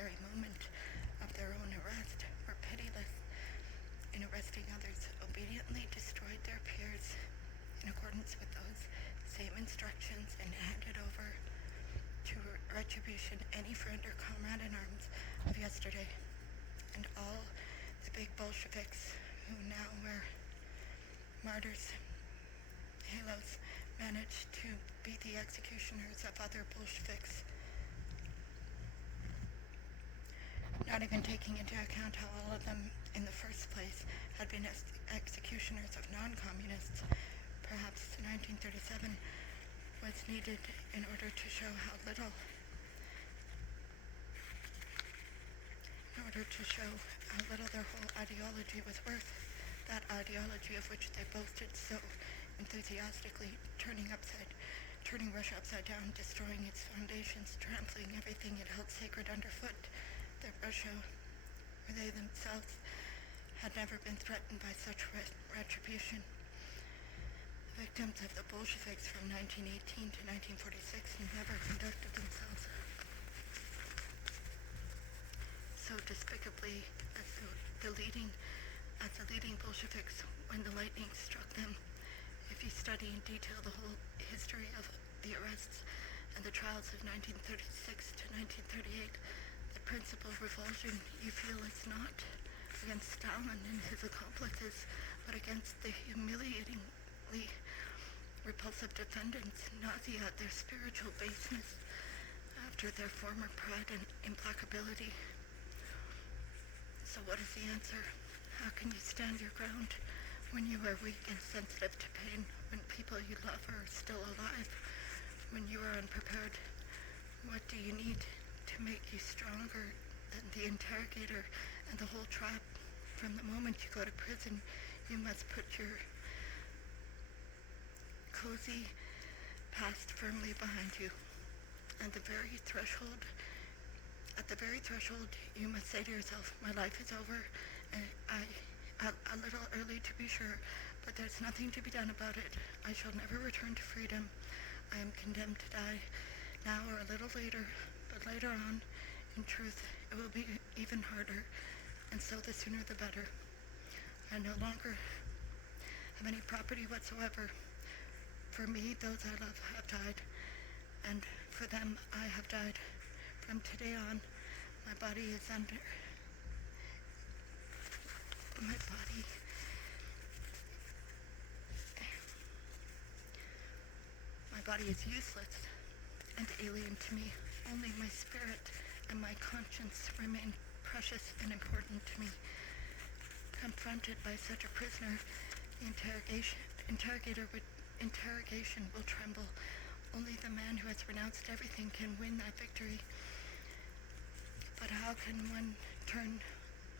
very moment of their own arrest, were pitiless. In arresting others, obediently destroyed their peers in accordance with those same instructions, and handed over to retribution any friend or comrade in arms of yesterday. And all the big Bolsheviks who now wear martyrs' halos managed to be the executioners of other Bolsheviks, not even taking into account how all of them in the first place had been executioners of non-communists. Perhaps 1937 was needed in order to show how little their whole ideology was worth, that ideology of which they boasted so enthusiastically, turning Russia upside down, destroying its foundations, trampling everything it held sacred underfoot, that Russia, or they themselves, had never been threatened by such retribution. The victims of the Bolsheviks from 1918 to 1946 never conducted themselves so despicably as the leading Bolsheviks when the lightning struck them. If you study in detail the whole history of the arrests and the trials of 1936 to 1938, the principal revulsion you feel is not against Stalin and his accomplices, but against the humiliatingly repulsive defendants, nausea at their spiritual baseness after their former pride and implacability. So what is the answer? How can you stand your ground when you are weak and sensitive to pain, when people you love are still alive, when you are unprepared? What do you need to make you stronger than the interrogator and the whole trap? From the moment you go to prison, you must put your cozy past firmly behind you. At the very threshold, you must say to yourself, my life is over, and a little early to be sure, but there's nothing to be done about it. I shall never return to freedom. I am condemned to die, now or a little later, but later on, in truth, it will be even harder, and so the sooner the better. I no longer have any property whatsoever. For me, those I love have died, and for them I have died. From today on, my body is useless and alien to me. Only my spirit and my conscience remain precious and important to me. Confronted by such a prisoner, the interrogation will tremble. Only the man who has renounced everything can win that victory. But how can one turn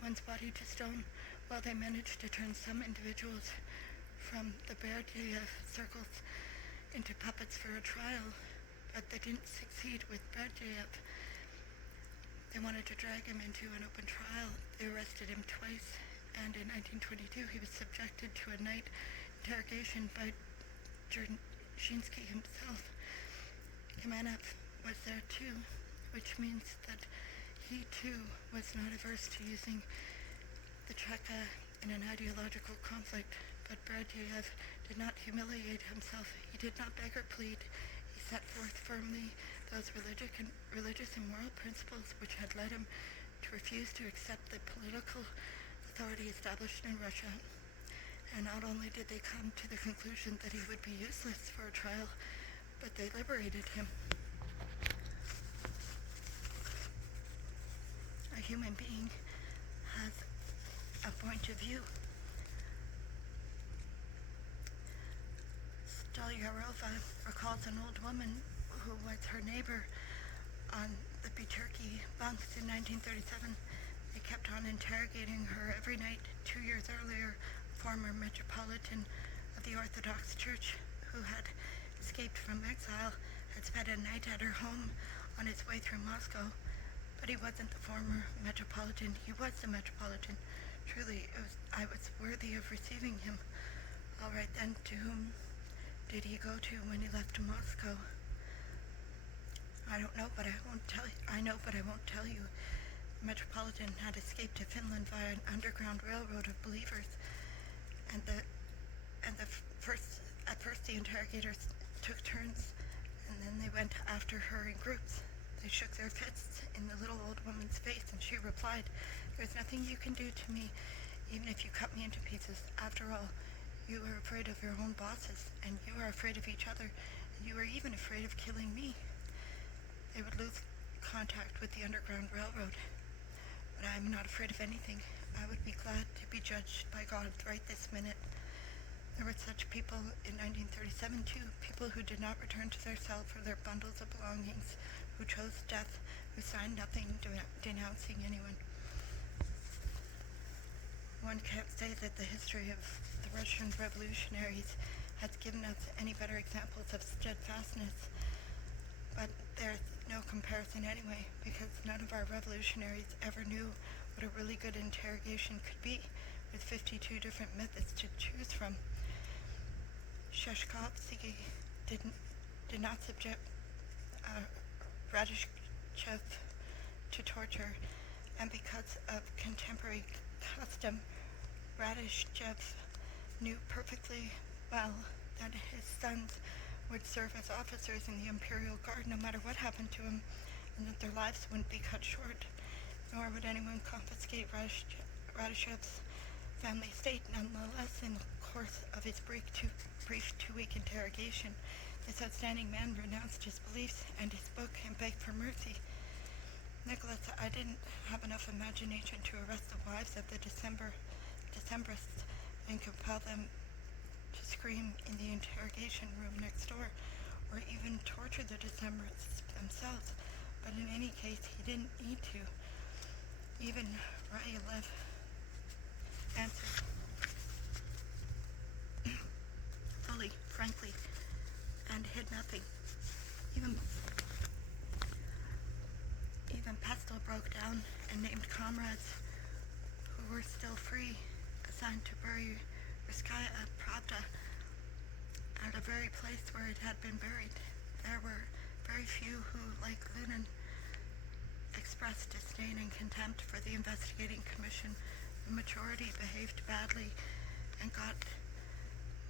one's body to stone? Well, they managed to turn some individuals from the Berdyaev circles into puppets for a trial, but they didn't succeed with Berdyaev. They wanted to drag him into an open trial. They arrested him twice, and in 1922 he was subjected to a night interrogation by Dzerzhinsky himself. Kamenev was there too, which means that he too was not averse to using the Cheka in an ideological conflict, but Berdyaev did not humiliate himself. He did not beg or plead. He set forth firmly those religious and moral principles which had led him to refuse to accept the political authority established in Russia. And not only did they come to the conclusion that he would be useless for a trial, but they liberated him. A human being has a point of view. Stolyarova recalls an old woman who was her neighbor on the Peterki bunks in 1937. They kept on interrogating her every night. 2 years earlier, a former metropolitan of the Orthodox Church who had escaped from exile had spent a night at her home on his way through Moscow. But he wasn't the former metropolitan. He was the metropolitan. Truly, I was worthy of receiving him. All right then, to whom did he go to when he left Moscow? I don't know, but I won't tell you. I know, but I won't tell you. Metropolitan had escaped to Finland via an underground railroad of believers, and the and the first at first the interrogators took turns, and then they went after her in groups. They shook their fists in the little old woman's face, and she replied, "There's nothing you can do to me, even if you cut me into pieces. After all, you are afraid of your own bosses, and you are afraid of each other, and you are even afraid of killing me." They would lose contact with the Underground Railroad, but I am not afraid of anything. I would be glad to be judged by God right this minute. There were such people in 1937 too, people who did not return to their cell for their bundles of belongings, who chose death, who signed nothing denouncing anyone. One can't say that the history of the Russian revolutionaries has given us any better examples of steadfastness, but there's no comparison anyway, because none of our revolutionaries ever knew what a really good interrogation could be, with 52 different methods to choose from. Ch.3 did not subject Radishchev to torture, and because of contemporary custom, Radishchev knew perfectly well that his sons would serve as officers in the Imperial Guard no matter what happened to him, and that their lives wouldn't be cut short, nor would anyone confiscate Radishchev's family estate. Nonetheless, in the course of his brief two-week interrogation, this outstanding man renounced his beliefs and his book and begged for mercy. Nicholas, I didn't have enough imagination to arrest the wives of the Decembrists and compel them to scream in the interrogation room next door, or even torture the Decembrists themselves. But in any case, he didn't need to. Even Rylev answered fully, frankly, and hid nothing. Even Pestel broke down and named comrades who were still free, assigned to bury Ruskaya Pravda at a very place where it had been buried. There were very few who, like Lunin, expressed disdain and contempt for the investigating commission. The majority behaved badly and got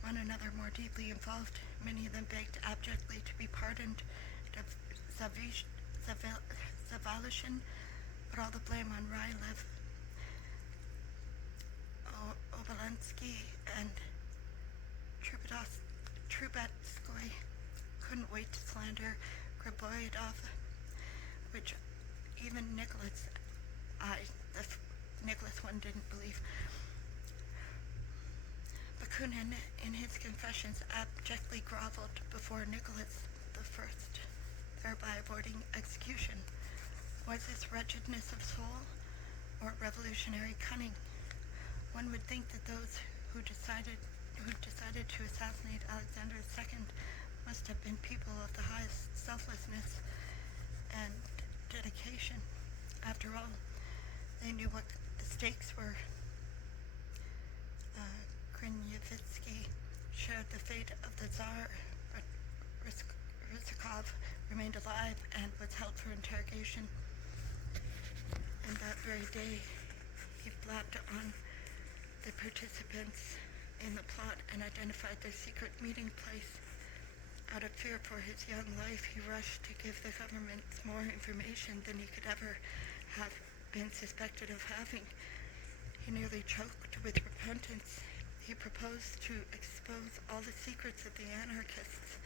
one another more deeply involved. Many of them begged abjectly to be pardoned. Zavalishin put all the blame on Rylev. Obolensky and Trubetskoy couldn't wait to slander Griboyedov, which even Nicholas one didn't believe. Bakunin, in his confessions, abjectly groveled before Nicholas I, thereby avoiding execution. Was this wretchedness of soul, or revolutionary cunning? One would think that those who decided to assassinate Alexander II must have been people of the highest selflessness and dedication. After all, they knew what the stakes were. Krinyevitsky shared the fate of the Tsar, but Rysakov remained alive and was held for interrogation. And that very day, he blabbed on the participants in the plot and identified their secret meeting place. Out of fear for his young life, he rushed to give the government more information than he could ever have been suspected of having. He nearly choked with repentance. He proposed to expose all the secrets of the anarchists.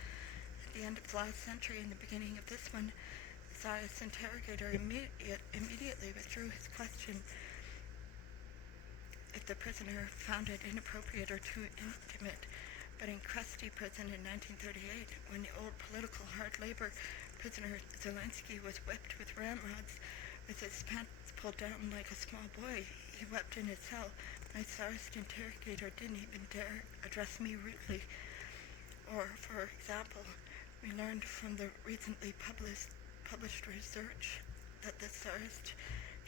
At the end of the last century and the beginning of this one, the Tsarist interrogator immediately withdrew his question if the prisoner found it inappropriate or too intimate. But in Krusty prison in 1938, when the old political hard labor prisoner Zelensky was whipped with ramrods with his pants pulled down like a small boy, he wept in his cell. My Tsarist interrogator didn't even dare address me rudely. Or, for example, we learned from the recently published research that the Tsarist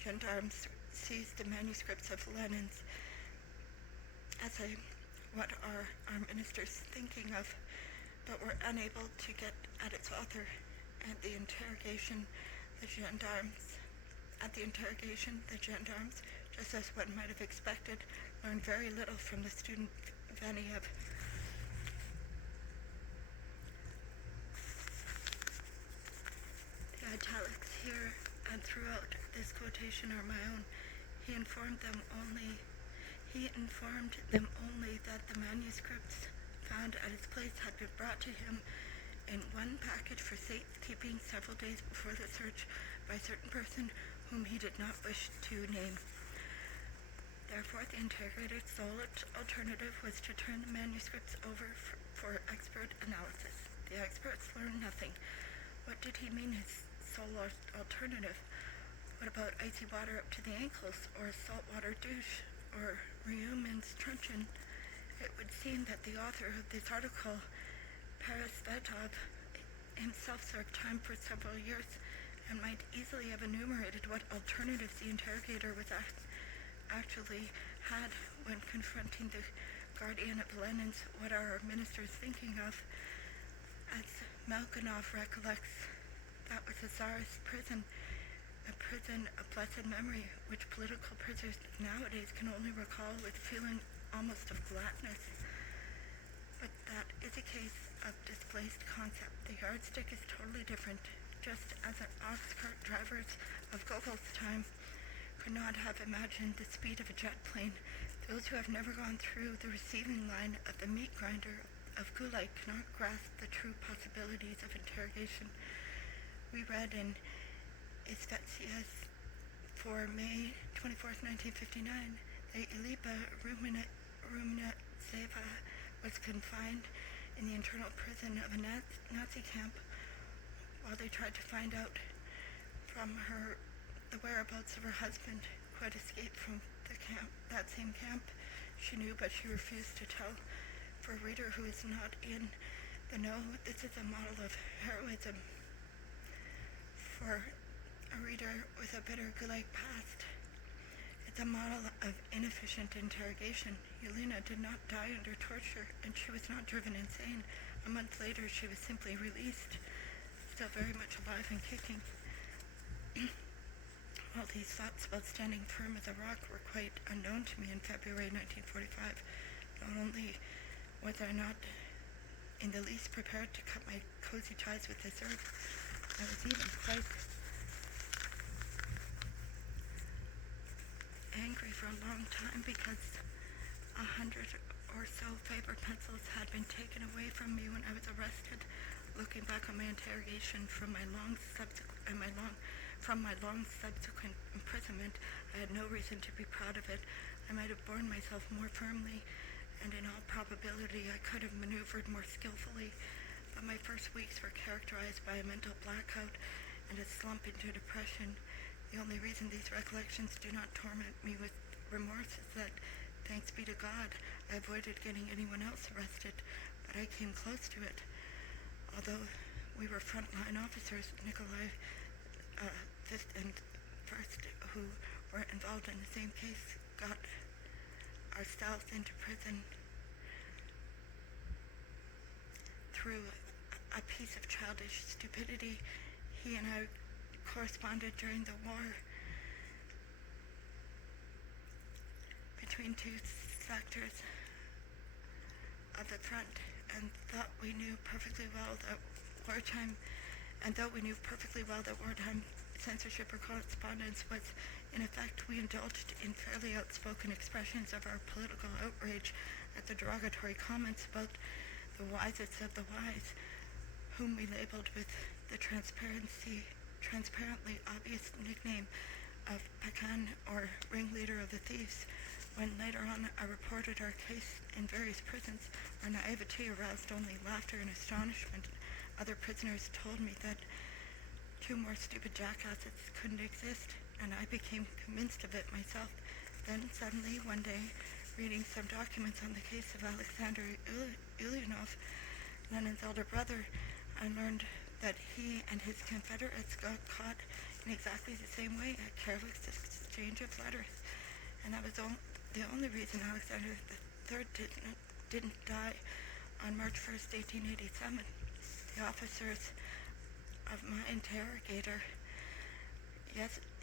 gendarmes seized the manuscripts of Lenin's essay, What Are Our Ministers Thinking Of?, but were unable to get at its author. At the interrogation, the gendarmes At the interrogation, the gendarmes, just as one might have expected, learned very little from the student Vaniev. The italics here and throughout this quotation are my own. He informed them only that the manuscripts found at his place had been brought to him in one package for safekeeping several days before the search by a certain person whom he did not wish to name. Therefore, the interrogator's sole alternative was to turn the manuscripts over for expert analysis. The experts learned nothing. What did he mean his sole alternative? What about icy water up to the ankles, or a saltwater douche, or Ryumin's truncheon? It would seem that the author of this article, Parasvetov, himself served time for several years and might easily have enumerated what alternatives the interrogator was actually had when confronting the guardian of Lenin's "What are our ministers thinking of?" As Malkinov recollects, that was a Tsarist prison, a prison of blessed memory, which political prisoners nowadays can only recall with feeling almost of gladness. But that is a case of displaced concept. The yardstick is totally different, just as an ox cart drivers of Gogol's time could not have imagined the speed of a jet plane. Those who have never gone through the receiving line of the meat grinder of Gulag cannot grasp the true possibilities of interrogation. We read in Isvetsias for May 24th, 1959, that Ilipa Ruminetseva was confined in the internal prison of a Nazi camp while they tried to find out from her the whereabouts of her husband, who had escaped from that same camp. She knew, but she refused to tell. For a reader who is not in the know, this is a model of heroism. For a reader with a bitter Gulag past, it's a model of inefficient interrogation. Yelena did not die under torture, and she was not driven insane. A month later, she was simply released, still very much alive and kicking. All these thoughts about standing firm as a rock were quite unknown to me in February 1945. Not only was I not in the least prepared to cut my cozy ties with this earth, I was even quite angry for a long time because 100 or so favorite pencils had been taken away from me when I was arrested. Looking back on my interrogation from my long subsequent imprisonment, I had no reason to be proud of it. I might have borne myself more firmly, and in all probability I could have maneuvered more skillfully, but my first weeks were characterized by a mental blackout and a slump into depression. The only reason these recollections do not torment me with remorse is that, thanks be to God, I avoided getting anyone else arrested, but I came close to it. Although we were frontline officers, Nikolai 5th and 1st, who were involved in the same case, got ourselves into prison through a piece of childish stupidity. He and I corresponded during the war between two sectors of the front, and thought we knew perfectly well that wartime censorship or correspondence was in effect. We indulged in fairly outspoken expressions of our political outrage at the derogatory comments about the wisest of the wise, whom we labeled with the transparently obvious nickname of Pakan, or ringleader of the thieves. When later on I reported our case in various prisons, our naivety aroused only laughter and astonishment. Other prisoners told me that two more stupid jackasses couldn't exist, and I became convinced of it myself. Then suddenly, one day, reading some documents on the case of Alexander Ulyanov, Lenin's elder brother, I learned that he and his confederates got caught in exactly the same way, a careless exchange of letters. And that was the only reason Alexander III didn't die on March 1st, 1887. The officers of my interrogator,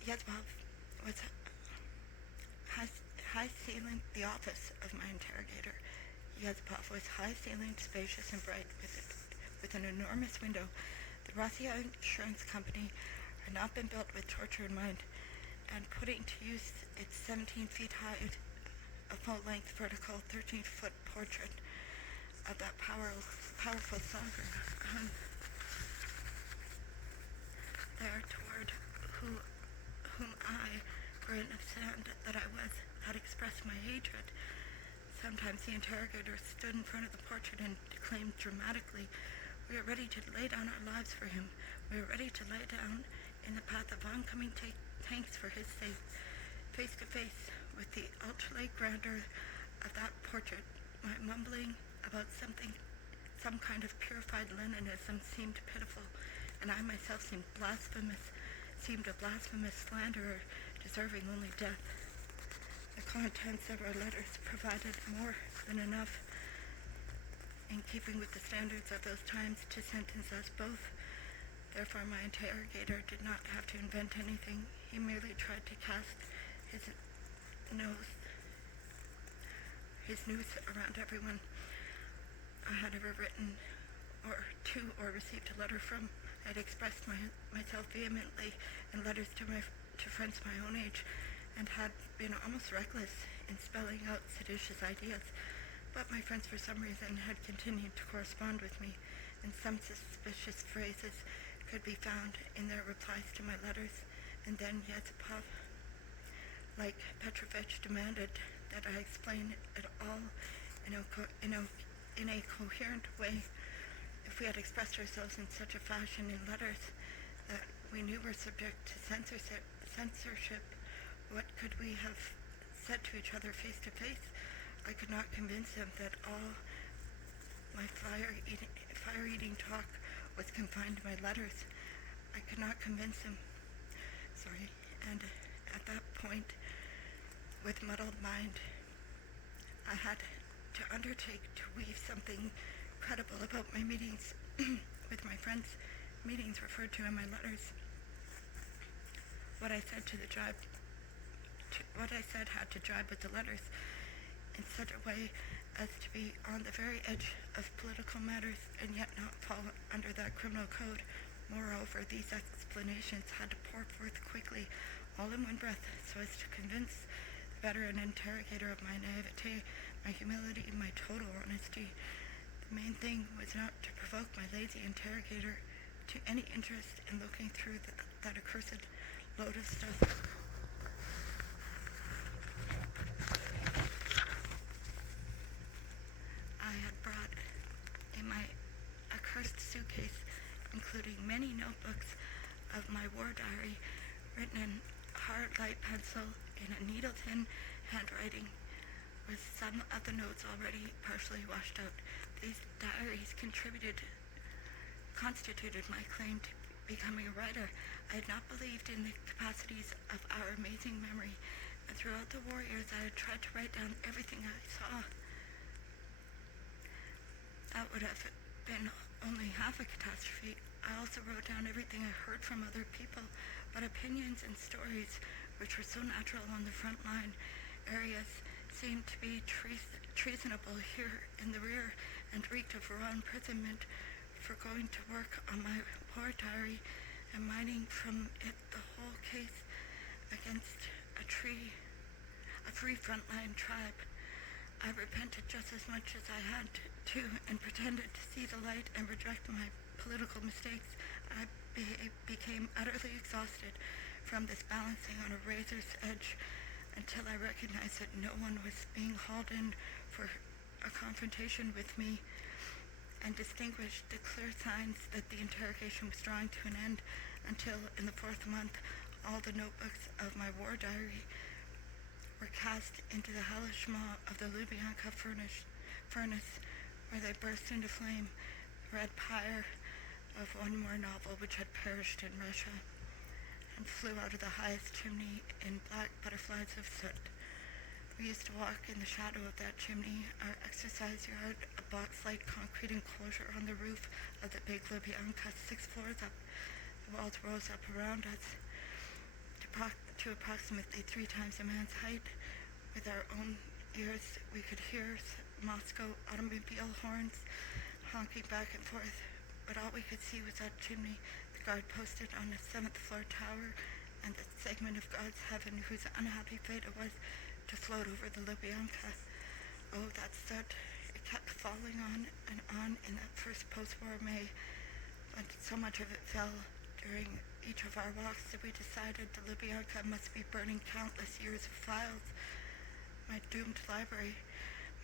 Yezbov was high-ceilinged the office of my interrogator. Yezbov was high-ceilinged, spacious, and bright, with an enormous window. The Russia Insurance Company had not been built with torture in mind, and putting to use its 17 feet high, a full-length vertical 13-foot portrait of that powerful soldier hung there toward whom I, grain of sand that I was, had expressed my hatred. Sometimes the interrogator stood in front of the portrait and declaimed dramatically, "We are ready to lay down our lives for him. We are ready to lay down in the path of oncoming tanks for his sake." Face to face with the ultralight grandeur of that portrait, my mumbling about some kind of purified Leninism seemed pitiful, and I myself seemed a blasphemous slanderer, deserving only death. The contents of our letters provided more than enough, in keeping with the standards of those times, to sentence us both. Therefore, my interrogator did not have to invent anything. He merely tried to cast his noose around everyone I had ever written or received a letter from. I had expressed myself vehemently in letters to friends my own age, and had been almost reckless in spelling out seditious ideas. But my friends, for some reason, had continued to correspond with me, and some suspicious phrases could be found in their replies to my letters. And then Yezbov, like Petrovich, demanded that I explain it all in a coherent way. If we had expressed ourselves in such a fashion in letters that we knew were subject to censorship, what could we have said to each other face to face? I could not convince him that all my fire-eating talk was confined to my letters. I could not convince him. And at that point, with muddled mind, I had to undertake to weave something credible about my meetings with my friends, meetings referred to in my letters. What I said had to jibe with the letters in such a way as to be on the very edge of political matters and yet not fall under that criminal code. Moreover, these explanations had to pour forth quickly, all in one breath, so as to convince the veteran interrogator of my naivete, my humility, my total honesty. The main thing was not to provoke my lazy interrogator to any interest in looking through that accursed load of stuff. I had brought in my accursed suitcase, including many notebooks of my war diary, written in hard light pencil in a needle-thin handwriting, with some of the notes already partially washed out. These diaries constituted my claim to becoming a writer. I had not believed in the capacities of our amazing memory, and throughout the war years I had tried to write down everything I saw. That would have been only half a catastrophe. I also wrote down everything I heard from other people, but opinions and stories, which were so natural on the front line areas, seemed to be treasonable here in the rear, and reeked of raw imprisonment for going to work on my war diary and mining from it the whole case against a free frontline tribe. I repented just as much as I had to, and pretended to see the light and reject my political mistakes. I became utterly exhausted from this balancing on a razor's edge, until I recognized that no one was being hauled in for a confrontation with me, and distinguished the clear signs that the interrogation was drawing to an end, until in the 4th month all the notebooks of my war diary were cast into the hellish maw of the Lubyanka furnace, where they burst into flame, the red pyre of one more novel which had perished in Russia, and flew out of the highest chimney in black butterflies of soot. We used to walk in the shadow of that chimney, our exercise yard, a box-like concrete enclosure on the roof of the big Lubyanka, 6 floors up. The walls rose up around us. To to approximately 3 times a man's height. With our own ears, we could hear Moscow automobile horns honking back and forth, but all we could see was that chimney, the guard posted on the 7th floor tower, and the segment of God's heaven whose unhappy fate it was to float over the Lubyanka. Oh, that soot. It kept falling on and on in that first post-war May, but so much of it fell during each of our walks that we decided the Lubyanka must be burning countless years of files. My doomed library,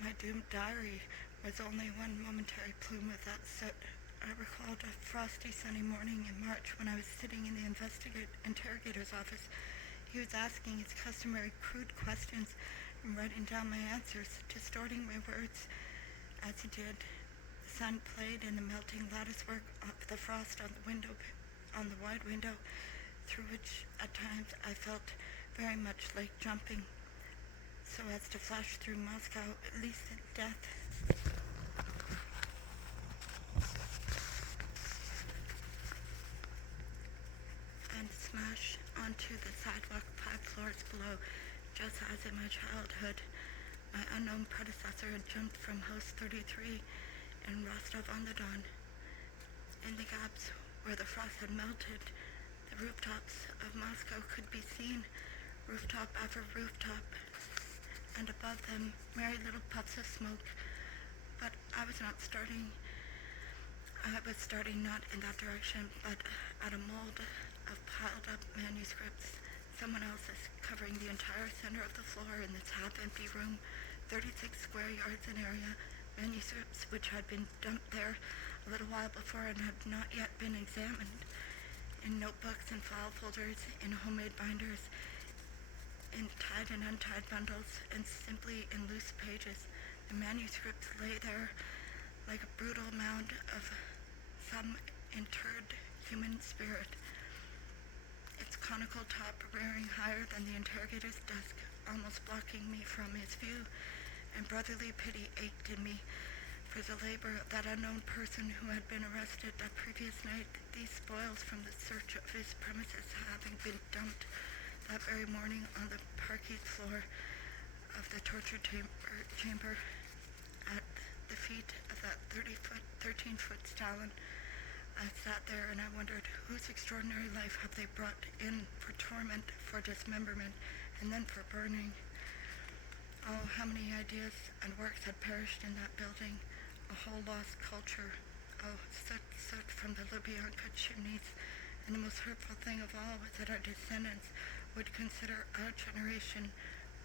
my doomed diary, was only one momentary plume of that soot. I recalled a frosty sunny morning in March when I was sitting in the interrogator's office. He was asking his customary crude questions and writing down my answers, distorting my words as he did. The sun played in the melting latticework of the frost on the wide window, through which at times I felt very much like jumping, so as to flash through Moscow, at least in death. And smash onto the sidewalk 5 floors below, just as in my childhood. My unknown predecessor had jumped from House 33 in Rostov-on-the-Don. In the gaps where the frost had melted, the rooftops of Moscow could be seen, rooftop after rooftop, and above them merry little puffs of smoke. But I was starting not in that direction, but at a mold of piled up manuscripts. Someone else is covering the entire center of the floor in this half-empty room, 36 square yards in area, manuscripts which had been dumped there a little while before and had not yet been examined, in notebooks and file folders, in homemade binders, in tied and untied bundles, and simply in loose pages. The manuscripts lay there like a brutal mound of some interred human spirit, its conical top rearing higher than the interrogator's desk, almost blocking me from his view, and brotherly pity ached in me for the labor of that unknown person who had been arrested that previous night, these spoils from the search of his premises having been dumped that very morning on the parquet floor of the torture chamber at the feet of that 13-foot stallion. I sat there and I wondered, whose extraordinary life have they brought in for torment, for dismemberment, and then for burning? Oh, how many ideas and works had perished in that building, a whole lost culture. Oh, soot from the Lubyanka chimneys. And the most hurtful thing of all was that our descendants would consider our generation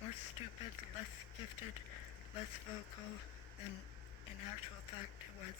more stupid, less gifted, less vocal than in actual fact it was.